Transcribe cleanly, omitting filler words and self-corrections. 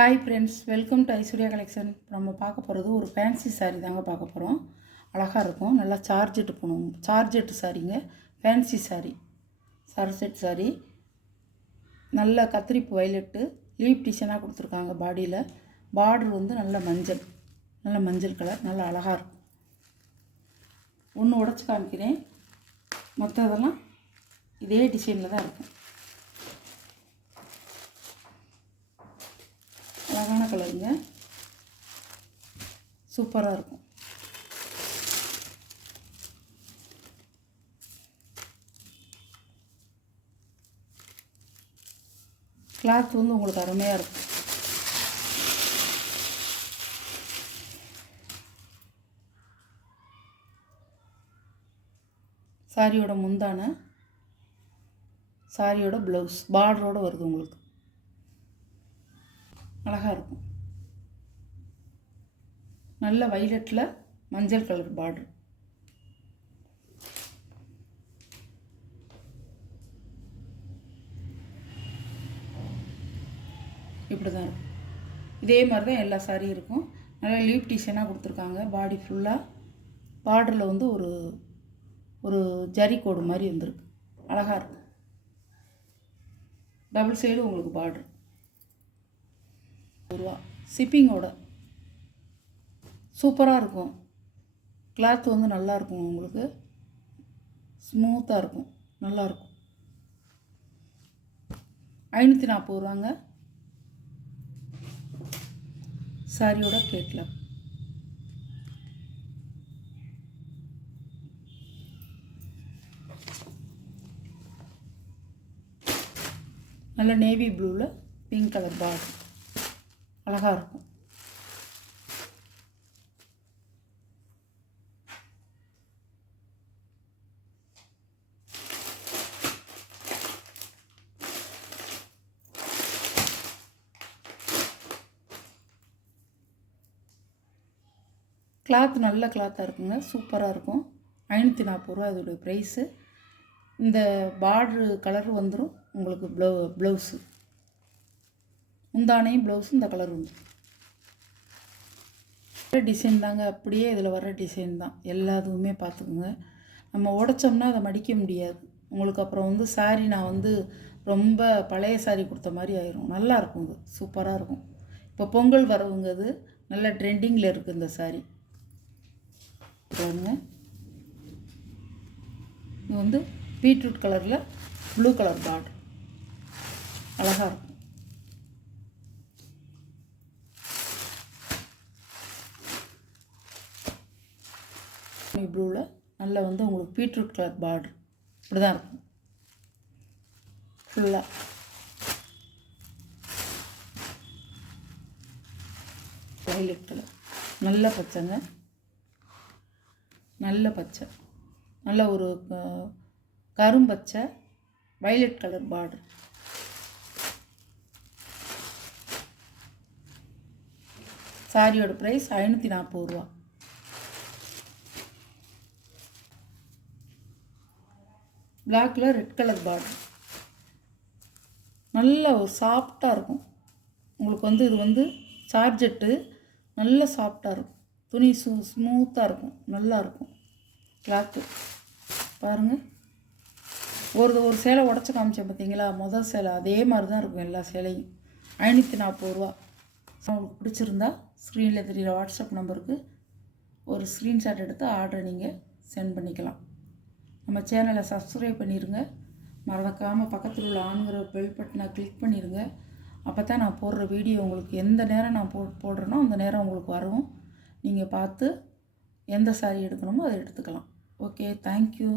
Hi friends, welcome to Aishwarya collection. நம்ம பார்க்க போகிறது ஒரு ஃபேன்சி சாரீ தாங்க பார்க்க போகிறோம். அழகாக இருக்கும். நல்லா சார்ஜெட்டு போகணும். சார்ஜெட்டு சாரீங்க, ஃபேன்சி சாரீ, சார்ஜெட் சாரீ. நல்ல கத்திரிப்பு வயலட்டு லீப் டிசைனாக கொடுத்துருக்காங்க. பாடியில் பார்டர் வந்து நல்ல மஞ்சள் கலர், நல்லா அழகாக இருக்கும். ஒன்று உடச்சி காமிக்கிறேன், மற்றதெல்லாம் இதே டிசைனில் தான் இருக்கும். அழகான கலருங்க, சூப்பராக இருக்கும். கிளாத் வந்து உங்களுக்கு அருமையாக இருக்கும். சாரியோட முந்தான, சாரியோட ப்ளவுஸ் பார்டரோடு வருது. உங்களுக்கு அழகாக இருக்கும். நல்ல வைலட்டில் மஞ்சள் கலர் பார்டர். இப்படி தான் இருக்கும். இதே மாதிரி தான் எல்லா சாரியும் இருக்கும். நல்லா லீப் டிசைனாக கொடுத்துருக்காங்க. பாடி ஃபுல்லாக பார்டரில் வந்து ஒரு ஜரி கோடு மாதிரி வந்துருக்கு. அழகாக இருக்கும். டபுள் சைடு உங்களுக்கு பார்டர். ரூபா ஷிப்பிங்கோட சூப்பராக இருக்கும். கிளாத் வந்து நல்லாயிருக்கும். உங்களுக்கு ஸ்மூத்தாக இருக்கும், நல்லாயிருக்கும். 540 ரூபாங்க சாரியோட கேட்லாக். நல்ல நேவி ப்ளூவில் பிங்க் கலர் பார்டர், அழகாக இருக்கும். கிளாத் நல்ல கிளாத்தாக இருக்குங்க, சூப்பராக இருக்கும். 540 ரூபா அதோடைய ப்ரைஸு. இந்த பார்ட்ரு கலர் வந்துடும் உங்களுக்கு. ப்ளவுஸு முந்தானையும் ப்ளவுஸும் இந்த கலர் வந்துடும். டிசைன் தாங்க, அப்படியே இதில் வர டிசைன் தான் எல்லாத்துக்குமே. பார்த்துக்குங்க, நம்ம உடைச்சோம்னா அதை மடிக்க முடியாது உங்களுக்கு. அப்புறம் வந்து சாரீ நான் வந்து ரொம்ப பழைய சாரீ கொடுத்த மாதிரி ஆயிரும். நல்லாயிருக்கும், இது சூப்பராக இருக்கும். இப்போ பொங்கல் வரவுங்க, அது நல்ல ட்ரெண்டிங்கில் இருக்குது இந்த சாரீ. பாருங்க, இது வந்து பீட்ரூட் கலரில் ப்ளூ கலர் பார்டர், அழகாக இருக்கும். ப்ளூவில் நல்லா வந்து உங்களுக்கு பீட்ரூட் கலர் பார்டர் இப்படி தான் இருக்கும் ஃபுல்லாக. வயலட் கலர், நல்ல பச்சைங்க, நல்ல பச்சை, நல்ல ஒரு கரும்பச்சை வயலட் கலர் பார்டர். சாரியோட ப்ரைஸ் 540 ரூபா. பிளாக்கில் ரெட் கலர் பார்டர், நல்ல ஒரு சாஃப்டாக இருக்கும் உங்களுக்கு. வந்து இது வந்து சார்ஜெட்டு, நல்ல சாஃப்டாக இருக்கும். துணி ஸ்மூத்தாக இருக்கும், நல்லாயிருக்கும். கிளாத்து பாருங்கள். ஒரு சேலை உடச்சி காமிச்சேன் பார்த்தீங்களா, முதல் சேலை அதே மாதிரி தான் இருக்கும் எல்லா சேலையும். 540 ரூபா. உங்களுக்கு பிடிச்சிருந்தா ஸ்க்ரீனில் தெரிகிற வாட்ஸ்அப் நம்பருக்கு ஒரு ஸ்க்ரீன்ஷாட் எடுத்து ஆர்டரை நீங்கள் சென்ட் பண்ணிக்கலாம். நம்ம சேனலை சப்ஸ்கிரைப் பண்ணிடுங்க. மறக்காமல் பக்கத்தில் உள்ள ஆண்கிற பெல் பட்டனை கிளிக் பண்ணிடுங்க. அப்போ தான் நான் போடுற வீடியோ உங்களுக்கு எந்த நேரம் நான் போடுறேனோ அந்த நேரம் உங்களுக்கு வரும். நீங்கள் பார்த்து எந்த சாரீ எடுக்கணுமோ அதை எடுத்துக்கலாம். Okay, thank you.